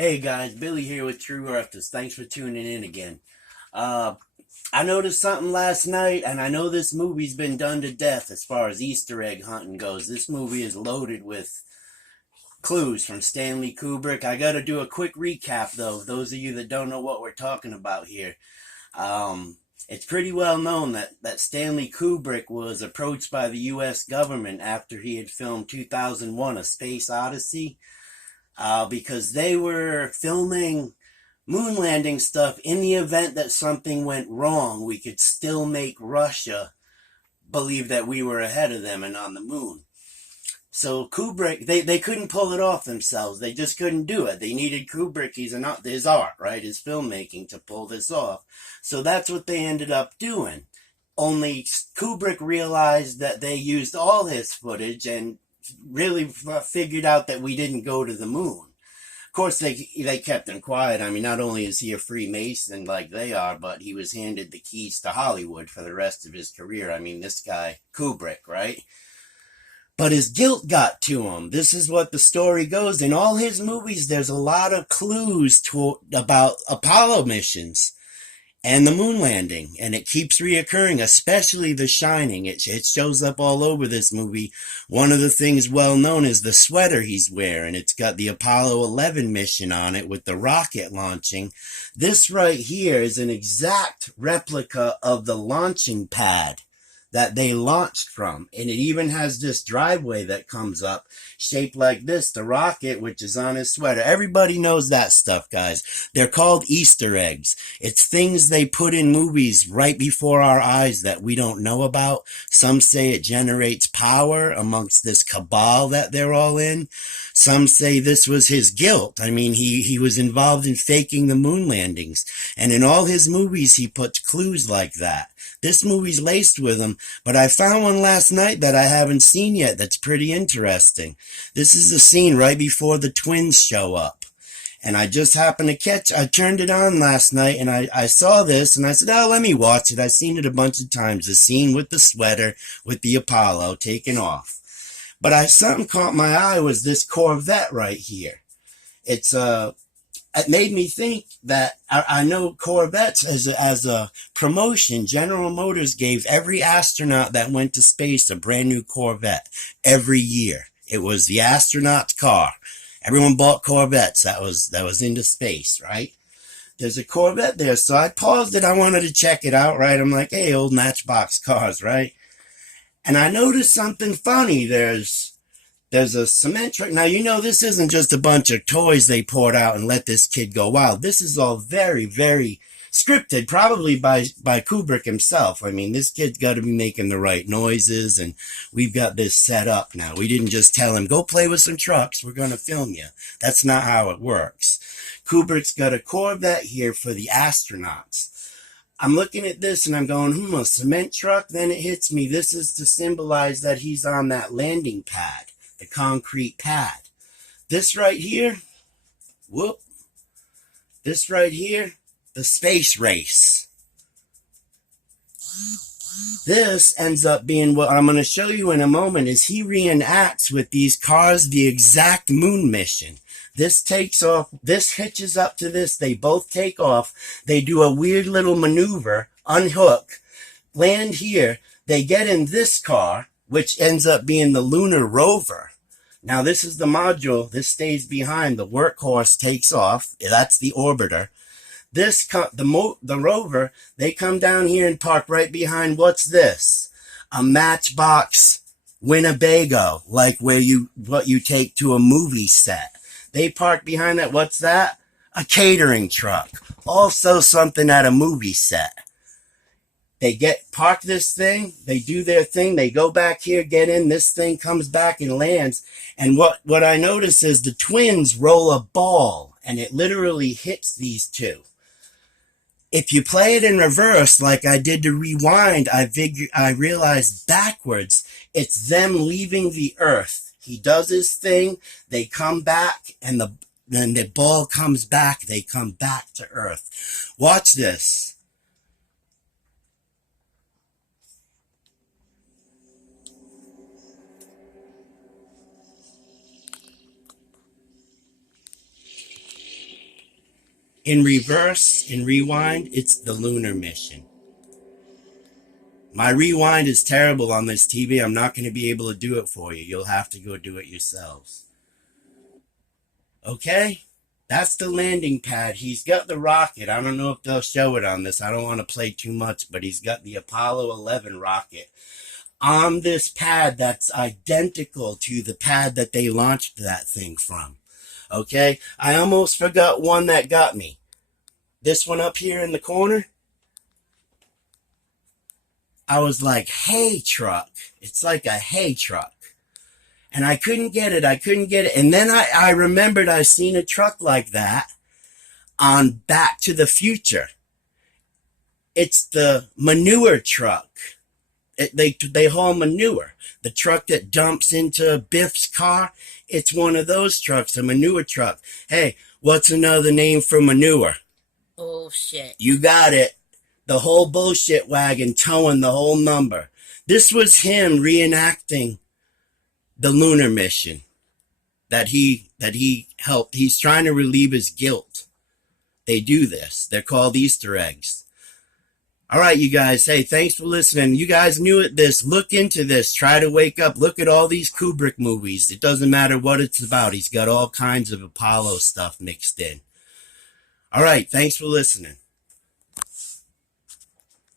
Hey guys, Billy here with True Earthers. Thanks for tuning in again. Uh, I noticed something last night, and I know this movie's been done to death as far as Easter egg hunting goes. This movie is loaded with clues from Stanley Kubrick. I gotta do a quick recap though, those of you that don't know what we're talking about here. It's pretty well known that Stanley Kubrick was approached by the US government after he had filmed 2001 A Space Odyssey, because they were filming moon landing stuff in the event that something went wrong. We could still make Russia believe that we were ahead of them and on the moon. So Kubrick, they couldn't pull it off themselves. They just couldn't do it. They needed Kubrick, his art, right? His filmmaking to pull this off. So that's what they ended up doing. Only Kubrick realized that they used all his footage and really figured out that we didn't go to the moon. Of course, they kept him quiet. I mean, not only is he a Freemason like they are, but he was handed the keys to Hollywood for the rest of his career. I mean, this guy, Kubrick, right? But his guilt got to him. This is what the story goes. In all his movies, there's a lot of clues about Apollo missions and the moon landing, and it keeps reoccurring, especially The Shining. It shows up all over this movie. One of the things well known is the sweater he's wearing. It's got the Apollo 11 mission on it with the rocket launching. This right here is an exact replica of the launching pad that they launched from. And it even has this driveway that comes up shaped like this, the rocket, which is on his sweater. Everybody knows that stuff, guys. They're called Easter eggs. It's things they put in movies right before our eyes that we don't know about. Some say it generates power amongst this cabal that they're all in. Some say this was his guilt. I mean, he was involved in faking the moon landings. And in all his movies, he puts clues like that. This movie's laced with them, but I found one last night that I haven't seen yet that's pretty interesting. This is the scene right before the twins show up. And I just happened to I turned it on last night and I saw this and I said, oh, let me watch it. I've seen it a bunch of times. The scene with the sweater with the Apollo taking off. But something caught my eye was this Corvette right here. It made me think that I know Corvettes as a promotion. General Motors gave every astronaut that went to space a brand new Corvette every year. It was the astronaut's car. Everyone bought Corvettes that was into space, right? There's a Corvette there, so I paused it. I wanted to check it out, right? I'm like, hey, old Matchbox cars, right? And I noticed something funny. There's a cement truck. Now, you know, this isn't just a bunch of toys they poured out and let this kid go wild. This is all very, very scripted, probably by Kubrick himself. I mean, this kid's got to be making the right noises, and we've got this set up now. We didn't just tell him, go play with some trucks. We're going to film you. That's not how it works. Kubrick's got a Corvette here for the astronauts. I'm looking at this and I'm going, a cement truck? Then it hits me. This is to symbolize that he's on that landing pad. The concrete pad. This right here, this right here, the space race. This ends up being what I'm going to show you in a moment is he reenacts with these cars the exact moon mission. This takes off, this hitches up to this, they both take off, they do a weird little maneuver, unhook, land here, they get in this car, which ends up being the Lunar rover. Now this is the module, this stays behind, the workhorse takes off, that's the orbiter. The rover, they come down here and park right behind, what's this? A Matchbox Winnebago, like what you take to a movie set. They park behind that, what's that? A catering truck. Also something at a movie set. They park this thing, they do their thing, they go back here, get in, this thing comes back and lands. And what I notice is the twins roll a ball, and it literally hits these two. If you play it in reverse, like I did to rewind, I realized backwards, it's them leaving the Earth. He does his thing, they come back, and then the ball comes back, they come back to Earth. Watch this. In reverse, in rewind, it's the lunar mission. My rewind is terrible on this TV. I'm not going to be able to do it for you. You'll have to go do it yourselves. Okay? That's the landing pad. He's got the rocket. I don't know if they'll show it on this. I don't want to play too much, but he's got the Apollo 11 rocket on this pad that's identical to the pad that they launched that thing from. Okay? I almost forgot one that got me. This one up here in the corner. I was like, hay truck. It's like a hay truck. And I couldn't get it. And then I remembered I seen a truck like that on Back to the Future. It's the manure truck. They haul manure. The truck that dumps into Biff's car, it's one of those trucks, a manure truck. Hey, what's another name for manure? Oh, shit. You got it. The whole bullshit wagon towing the whole number. This was him reenacting the lunar mission that he helped. He's trying to relieve his guilt. They do this. They're called Easter eggs. All right, you guys. Hey, thanks for listening. You guys knew it. Look into this. Try to wake up. Look at all these Kubrick movies. It doesn't matter what it's about. He's got all kinds of Apollo stuff mixed in. All right, thanks for listening.